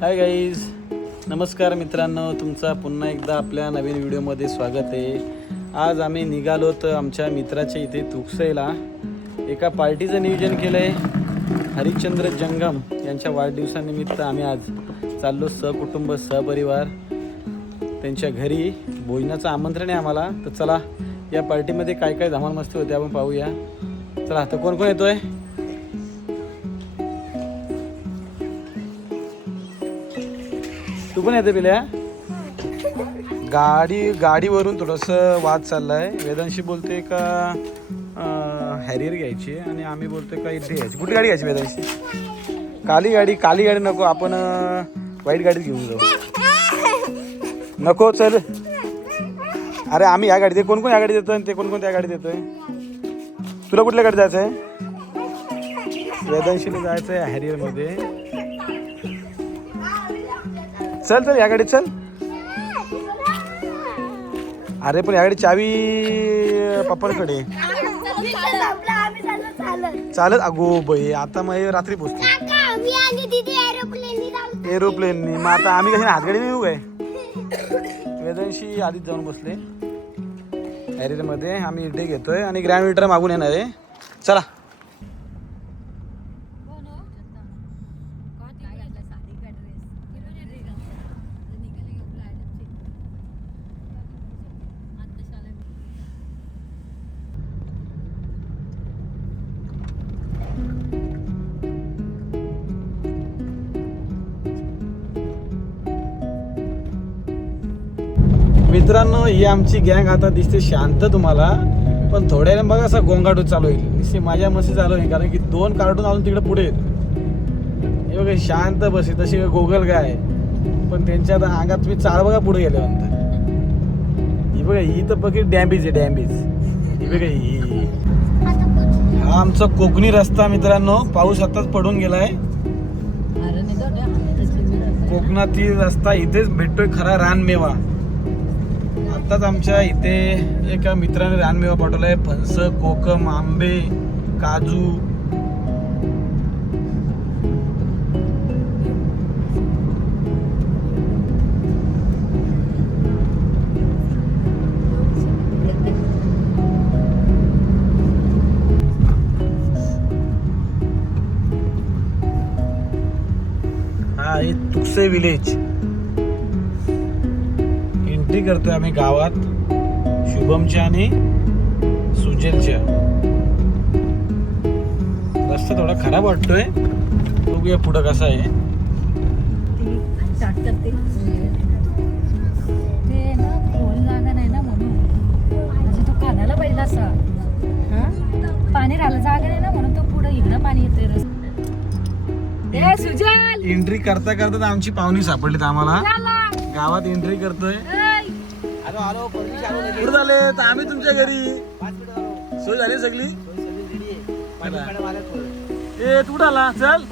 Hi guys, नमस्कार मित्रांनो, तुमचा पुन्हा एकदा आपल्या नवीन व्हिडिओमध्ये स्वागत आहे. आज आम्ही निघालो तर आमच्या मित्राच्या इथे तुकसईला एका पार्टीचं नियोजन केलं आहे. हरिश्चंद्र जंगम यांच्या वाढदिवसानिमित्त आम्ही आज चाललो सहकुटुंब सहपरिवार त्यांच्या घरी. भोजनाचं आमंत्रण आहे आम्हाला. तर चला, या पार्टीमध्ये काय काय धमाल मस्ती होते आपण पाहूया. चला, तर कोण कोण येतोय? तू पण येते पिल्या? गाडीवरून थोडंसं वाद चाललाय. वेदांशी बोलते का हॅरियर घ्यायची आणि आम्ही बोलतोय का इथे घ्यायची. कुठली गाडी घ्यायची वेदांशी? काली गाडी नको, आपण वाईट गाडीत घेऊन जाऊ. नको, चल. अरे आम्ही या गाडीत, कोण कोण या गाडीत येतोय आणि ते कोण कोण त्या गाडीत येतोय? तुला कुठल्या गाडीत जायचं आहे? वेदांशीला जायचं आहे हॅरियरमध्ये. चल चल, या गाडीत चल. अरे पण या गाडी चावी पप्पांकडे. चालत? अगो बाई, आता मग रात्री पोचतो एरोप्लेननी. मग आता आम्ही कशी हातगाडी येऊ काय? वेदांशी आधीच जाऊन बसले हॅरियरमध्ये. आम्ही इडे घेतोय आणि ग्रँड विटर मागून येणार आहे. चला. मित्रांनो, ही आमची गँग आता दिसते शांत तुम्हाला, पण थोड्या वेळाने बघा असा गोंगाट चालू होईल. निश्चित माझ्या मस्ती चालू होईल, कारण की 2 कार्टून अजून तिकडे पुढे आहेत. हे बघा शांत बसे तशी गोगल काय, पण त्यांच्या आता अंगात तुम्ही चाळ बघा पुढे गेल्यानंतर. ही बघा, ही तर बघी डॅम्बीज आहे, डॅम्बीज. ही बघा, ही हा आमचा कोकणी रस्ता मित्रांनो. पाऊस आताच पडून गेलाय. कोकणातील रस्ता इथेच भेटतोय खरा रानमेवा. आत्ताच आमच्या इथे एका मित्राने रानमेवा पाठवलाय. फणस, कोकम, आंबे, काजू. हा, हे तुकसई विलेज. एंट्री करतोय आम्ही गावात शुभमच्या आणि सुजलच्या. रस्ता थोडा खराब वाटतोय, बघूया पुढं कसा आहे. पाणी राहिलं जागा नाही ना, म्हणून तो पुढे इकडं पाणी येतोय रस्ता. एंट्री करता करता आमची पाहुणी सापडलीत आम्हाला. गावात एंट्री करतोय. कुठं झाले? तर आम्ही तुमच्या घरी. सोय झाली सगळी? ए, तू कुठं आला? चल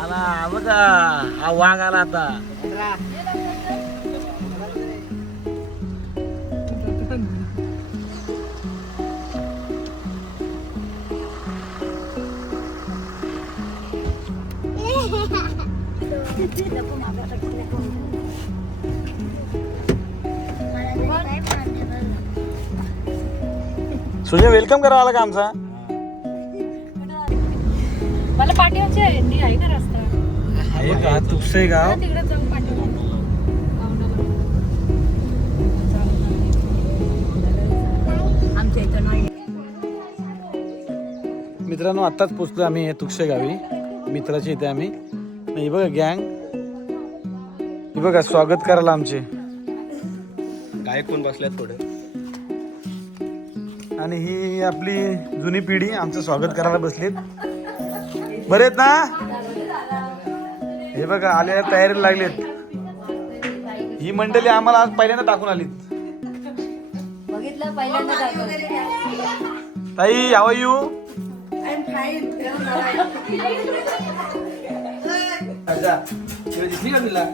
आला बघा, हा वाघ आला आता. सुजय, वेलकम करावा आला का आमचा? मला पाठीवरची आहे का रस्ता? आहे का तुकसई गाव? तिकडे जाऊन आमच्या इथं नाही. मित्रांनो, आत्ताच पोचलो आम्ही तुकसई गावी. मित्राच्या इथे आम्ही. ही बघा गँग, ही बघा स्वागत करायला आमचे काय कोण बसल्यात थोडं. आणि ही आपली जुनी पिढी आमचं स्वागत करायला बसलीत. बरे आहेत ना? हे बघा आलेल्या तयारीला लागलेत. ही मंडळी आम्हाला आज पहिल्यांदा टाकून आलीत. बघितलं पहिल्यांदा. ताई, हाऊ आर यू? दिसली का तुला?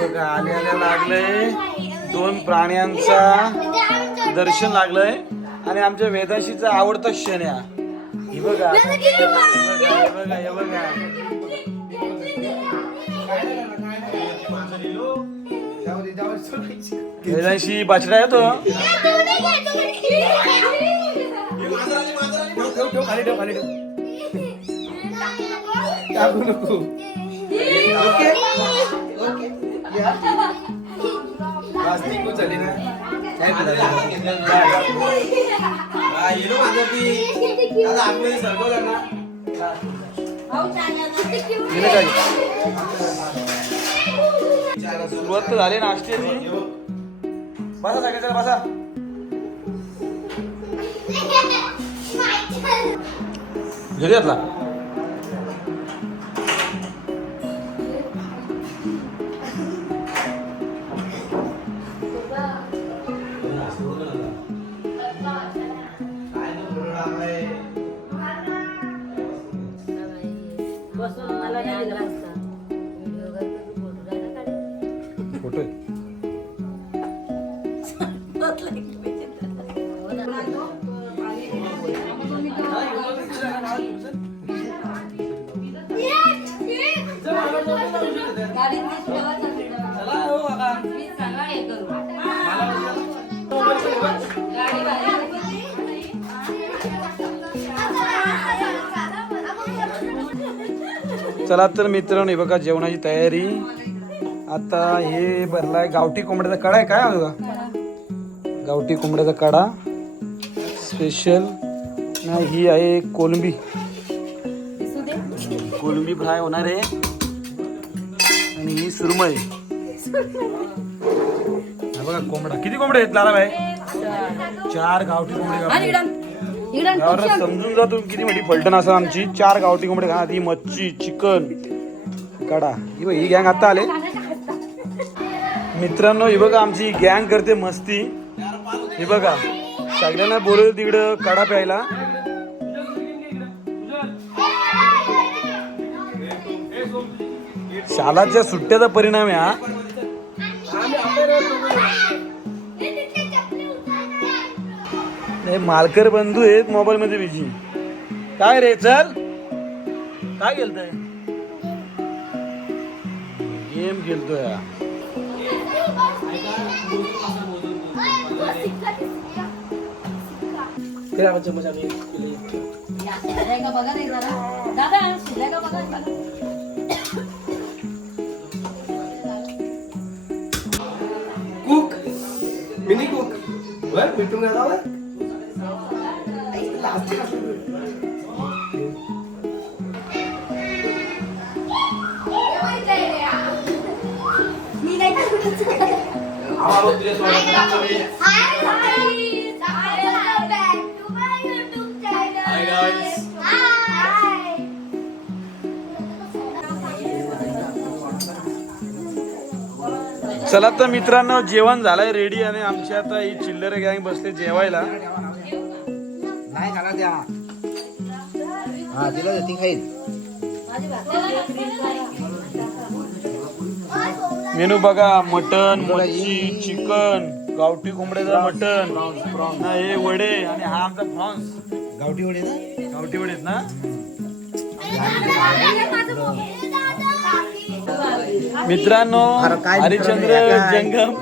बघा आल्या लागले 2 प्राण्यांचा दर्शन लागलंय आणि आमच्या वेदांशीचा आवडता क्षण आहे हा. हे बघा हे बघा हे बघा वेदांशी बाचडा येतो. सुरुवात तर झाली नाश्त्याची. बसा सगळ्याला बसा. घरी घातला फोटो चला तर मित्रांनो, बघा जेवणाची तयारी. आता हे भरलाय गावठी कोंबड्याचा कडा आहे. काय आहे बघा, गावठी कोंबड्याचा कडा स्पेशल. ही आहे कोलंबी, कोलंबी फ्राय होणार आहे. आणि ही सुरमई. बघा कोंबडा, किती कोंबडे आहेत लाला भाई? 4 गावठी कोंबडे. समजून जा तुम्ही किती मोठी पलटण असं आमची. 4 गावठी कोंबडे खा. आधी मच्छी, चिकन, कडा. ही गँग आता आले मित्रांनो. ही बघा आमची गँग करते मस्ती. हे बघा सगळ्यांना बोलवलं तिकडं कडा प्यायला. शालाच्या सुट्ट्याचा परिणाम आहे हा. मालकर बंधू आहेत मोबाईल मध्ये बिझी. काय रे, चल काय खेळतोय? गेम खेळतोय. कुक मिनी कुक वर मिटून घालावं. चला तर मित्रांनो, जेवण झालंय रेडी. आणि आमची आता ही चिल्लर गँग बसले जेवायला. नाही खाना द्या. हा तिला ती खाईल. मेनू बघा, मटन, मच्छी, चिकन, गावठी कोंबड्याचं मटन, हे वडे. आणि हा आमचा फ्रॉन्स. गावठी वडे ना, गावठी वडे आहेत ना. मित्रांनो, हरिश्चंद्र जंगम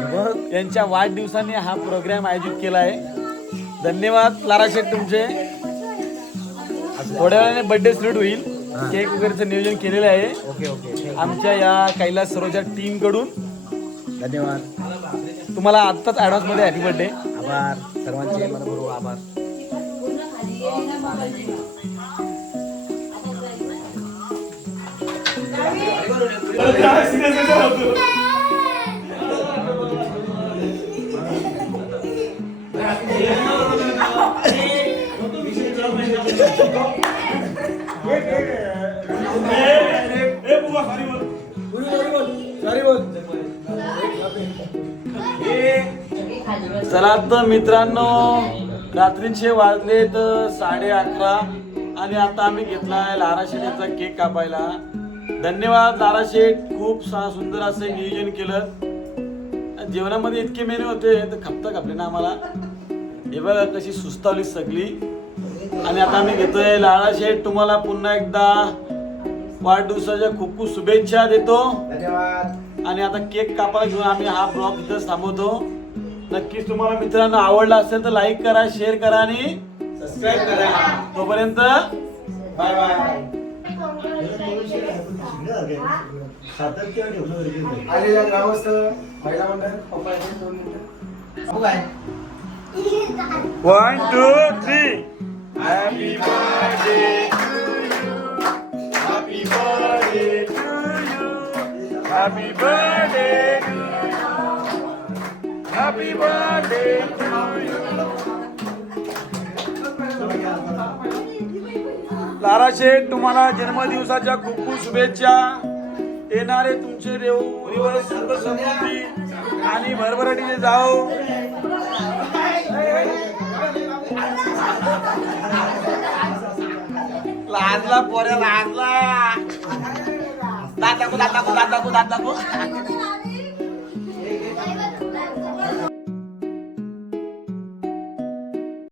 यांच्या वाढदिवसाने हा प्रोग्राम आयोजित केला आहे. धन्यवाद लारा शेठ तुमचे. थोड्या वेळाने बर्थडे सेलिब्रेट होईल. केक वगैरेचं नियोजन केलेलं आहे ओके ओके. आमच्या या कैलास सरोच्या टीम कडून. धन्यवाद तुम्हाला आत्ताच ऍडव्हान्स मध्ये हॅपी बर्थडे. आभार सर्वांचे मनपूर्वक आभार. चला तर मित्रांनो, रात्रीचे वाजले तर 11:30 आणि आता आम्ही घेतलाय लारा शेठचा केक कापायला. धन्यवाद लारा शेठ, खूप सुंदर असं नियोजन केलं. जेवणामध्ये इतके मेनू होते तर खपता खपले ना आम्हाला. हे बघा कशी सुस्तावली सगळी. आणि आता मी घेतोय लाडा शेठ, तुम्हाला पुन्हा एकदा वाढदिवसाच्या खूप खूप शुभेच्छा देतो. धन्यवाद. आणि आता केक कापायला घेऊन आम्ही हा ब्लॉग इथं थांबवतो. नक्कीच तुम्हाला मित्रांनो आवडला असेल तर लाईक करा, शेअर करा आणि सबस्क्राईब करा. तोपर्यंत बाय बाय. आलेल्या ग्रामस्थ महिला मंडळ पप्पाचे 2 मिनिटं. हो काय 1 2 3. Happy birthday happy birthday to you, happy birthday happy birthday to you. Lara Sheth, तुम्हाला जन्मदिवसाच्या खूप खूप शुभेच्छा. येणारे तुमचे दिवस सुख समृद्धी आणि भरभराटीने जाओ. लाजला पोऱ्या लाजला. दात दाखव दात दाखव दात दाखव दात दाखव.